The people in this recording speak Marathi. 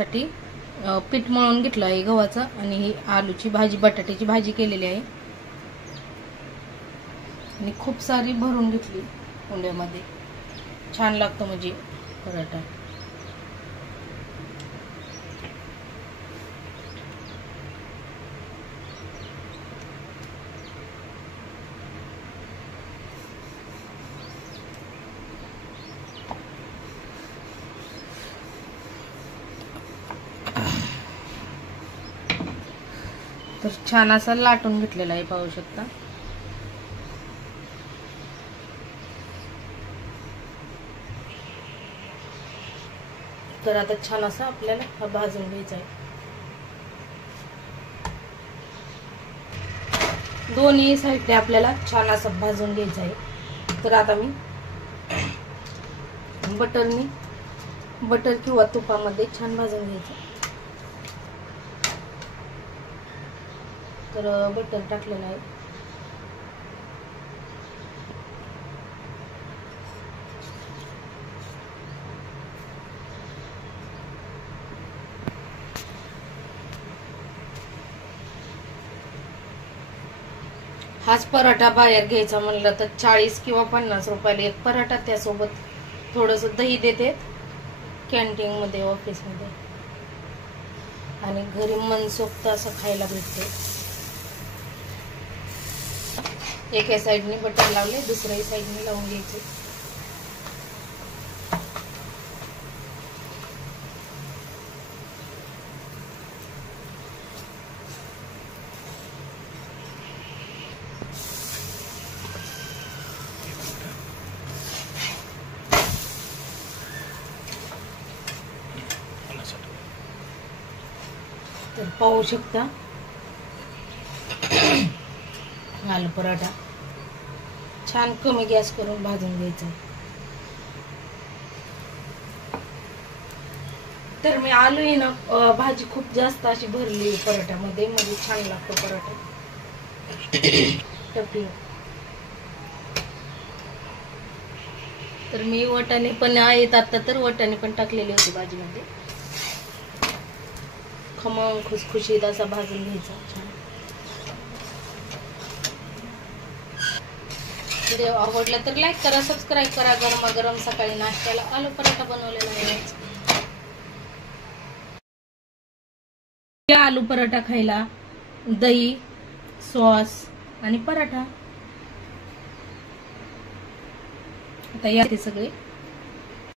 साठी पीठ मळून घेतलं आहे गव्हाचं आणि ही आलूची भाजी बटाट्याची भाजी केलेली आहे आणि खूप सारी भरून घेतली उंड्यामध्ये. छान लागतो म्हणजे पराठा. तर छान असा लाटून घेतलेला आहे, पाहू शकता. तर आता छान असा आपल्याला हा भाजून घ्यायचा आहे. दोन्ही साईडने आपल्याला छान असं भाजून घ्यायचं आहे. तर आता मी बटर किंवा तुपामध्ये छान भाजून घ्यायचं. तर बटर टाकलेलं आहे. हाच पराठा बाहेर घ्यायचा म्हणलं तर 40 किंवा 50 रुपयाला एक पराठा. त्यासोबत थोडस दही देते कॅन्टीन मध्ये, ऑफिस मध्ये, आणि घरी मनसोक्त असं खायला भेटते. एका साईडने बटर लावले, दुसऱ्या साईडने लावून घ्यायचे. तर पाहू शकता आलू पराठा छान कमी गॅस करून भाजून घ्यायचा. तर मी आलू ही ना भाजी खूप जास्त अशी भरली पराठ्यामध्ये, म्हणजे छान लागतो पराठा. टपी. तर मी वाटाणे पण आहेत आता, तर वाटाणे पण टाकलेले होते भाजीमध्ये. खमंग खुसखुशीत असा भाजून घ्यायचा छान. व्हिडिओ आवडला तर लाईक करा, सबस्क्राईब करा. गरमागरम सकाळी नाश्त्याला आलू पराठा बनवलेला आहे. आलू पराठा खायला दही, सॉस आणि पराठा. आता या ते सगळे